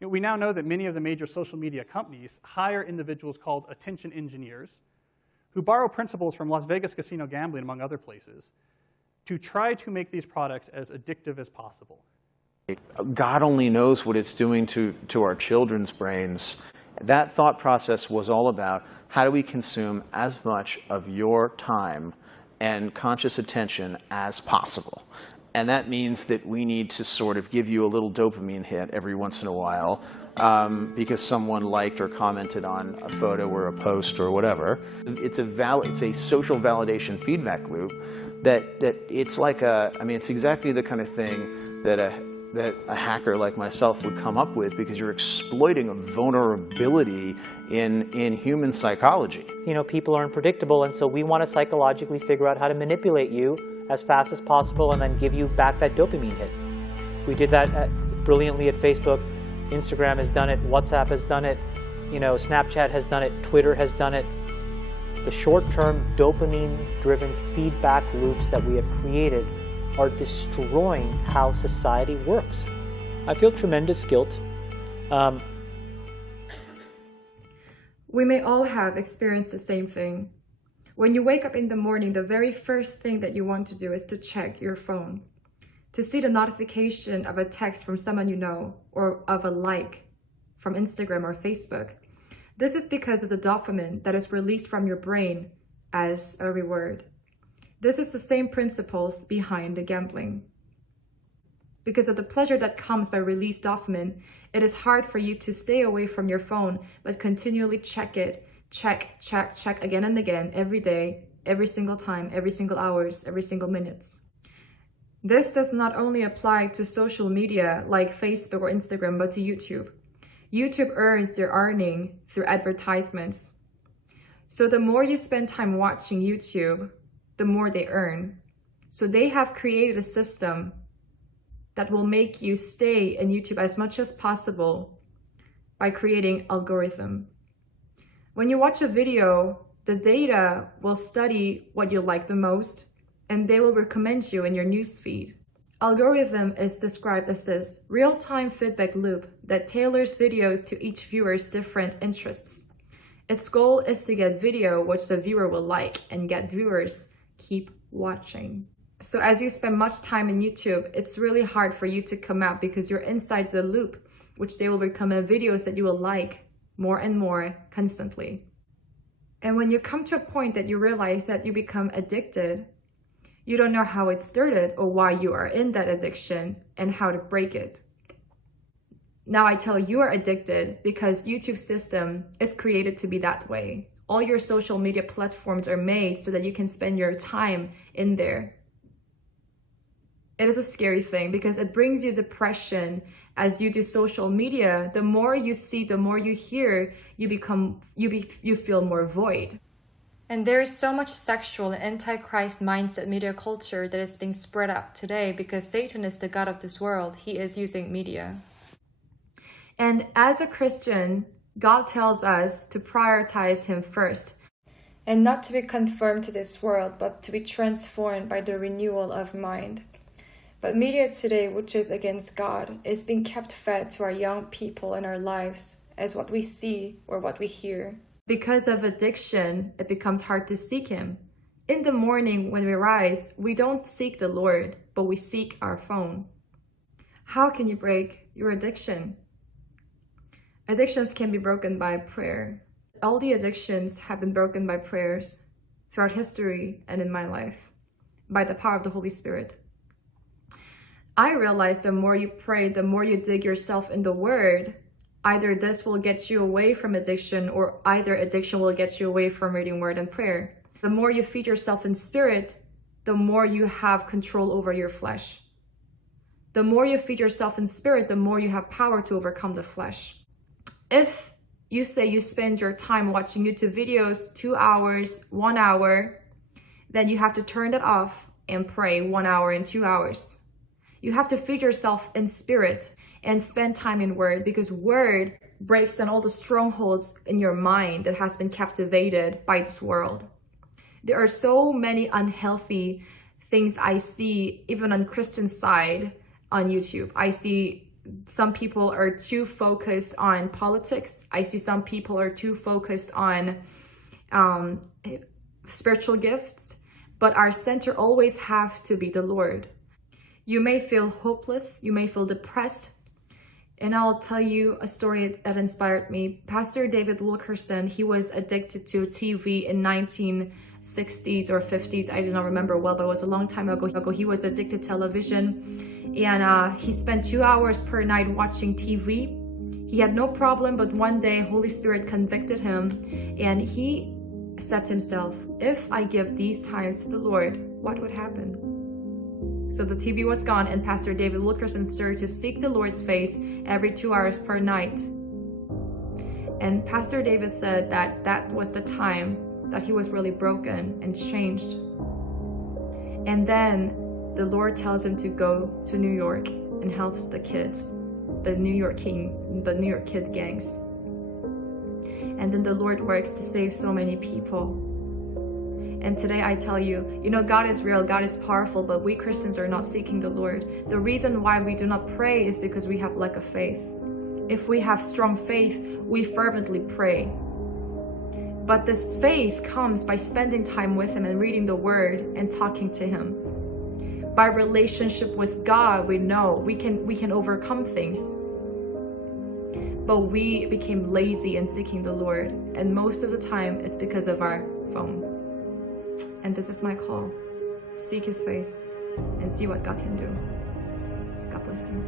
We now know that many of the major social media companies hire individuals called attention engineers who borrow principles from Las Vegas casino gambling, among other places, to try to make these products as addictive as possible. God only knows what it's doing to our children's brains. That thought process was all about how do we consume as much of your time and conscious attention as possible. And that means that we need to sort of give you a little dopamine hit every once in a while because someone liked or commented on a photo or a post or whatever. It's a social validation feedback loop that it's like it's exactly the kind of thing that a hacker like myself would come up with, because you're exploiting a vulnerability in human psychology. People are unpredictable, and so we want to psychologically figure out how to manipulate you as fast as possible and then give you back that dopamine hit. We did that brilliantly at Facebook. Instagram has done it. WhatsApp has done it. Snapchat has done it. Twitter has done it. The short-term dopamine-driven feedback loops that we have created are destroying how society works. I feel tremendous guilt. We may all have experienced the same thing. When you wake up in the morning, the very first thing that you want to do is to check your phone, to see the notification of a text from someone you know, or of a like from Instagram or Facebook. This is because of the dopamine that is released from your brain as a reward. This is the same principles behind the gambling. Because of the pleasure that comes by released dopamine, it is hard for you to stay away from your phone, but continually check it, check again and again, every day, every single time, every single hours, every single minutes. This does not only apply to social media like Facebook or Instagram, but to YouTube. YouTube earns their earning through advertisements. So the more you spend time watching YouTube, the more they earn. So they have created a system that will make you stay in YouTube as much as possible by creating algorithm. When you watch a video, the data will study what you like the most, and they will recommend you in your newsfeed. Algorithm is described as this real-time feedback loop that tailors videos to each viewer's different interests. Its goal is to get video which the viewer will like and get viewers keep watching. So as you spend much time in YouTube, it's really hard for you to come out because you're inside the loop, which they will recommend videos that you will like more and more constantly. And when you come to a point that you realize that you become addicted, you don't know how it started or why you are in that addiction and how to break it. Now I tell you are addicted because YouTube system is created to be that way. All your social media platforms are made so that you can spend your time in there. It is a scary thing because it brings you depression as you do social media. The more you see, the more you hear, you feel more void. And there is so much sexual and antichrist mindset media culture that is being spread out today because Satan is the god of this world. He is using media. And as a Christian, God tells us to prioritize Him first. And not to be conformed to this world, but to be transformed by the renewal of mind. But media today, which is against God, is being kept fed to our young people in our lives as what we see or what we hear. Because of addiction, it becomes hard to seek Him. In the morning when we rise, we don't seek the Lord, but we seek our phone. How can you break your addiction? Addictions can be broken by prayer. All the addictions have been broken by prayers throughout history and in my life, by the power of the Holy Spirit. I realize the more you pray, the more you dig yourself in the Word, either this will get you away from addiction or either addiction will get you away from reading Word and prayer. The more you feed yourself in spirit, the more you have control over your flesh. The more you feed yourself in spirit, the more you have power to overcome the flesh. If you say you spend your time watching YouTube videos 2 hours, 1 hour, then you have to turn it off and pray 1 hour and 2 hours. You have to feed yourself in spirit and spend time in Word, because Word breaks down all the strongholds in your mind that has been captivated by this world. There are so many unhealthy things I see even on Christian side on YouTube. I see some people are too focused on politics. I see some people are too focused on spiritual gifts, but our center always have to be the Lord. You may feel hopeless, you may feel depressed, and I'll tell you a story that inspired me. Pastor David Wilkerson, he was addicted to TV in 1960s or 50s. I do not remember well, but it was a long time ago. He was addicted to television, and he spent 2 hours per night watching TV. He had no problem, but one day Holy Spirit convicted him, and he said to himself, if I give these times to the Lord, what would happen? So the TV was gone, and Pastor David Wilkerson started to seek the Lord's face every 2 hours per night. And Pastor David said that that was the time that he was really broken and changed. And then the Lord tells him to go to New York and helps the kids, the New York kid gangs. And then the Lord works to save so many people. And today I tell you, God is real, God is powerful, but we Christians are not seeking the Lord. The reason why we do not pray is because we have lack of faith. If we have strong faith, we fervently pray. But this faith comes by spending time with Him and reading the Word and talking to Him. By relationship with God, we know we can overcome things. But we became lazy in seeking the Lord, and most of the time it's because of our phone. And this is my call. Seek His face and see what God can do. God bless you.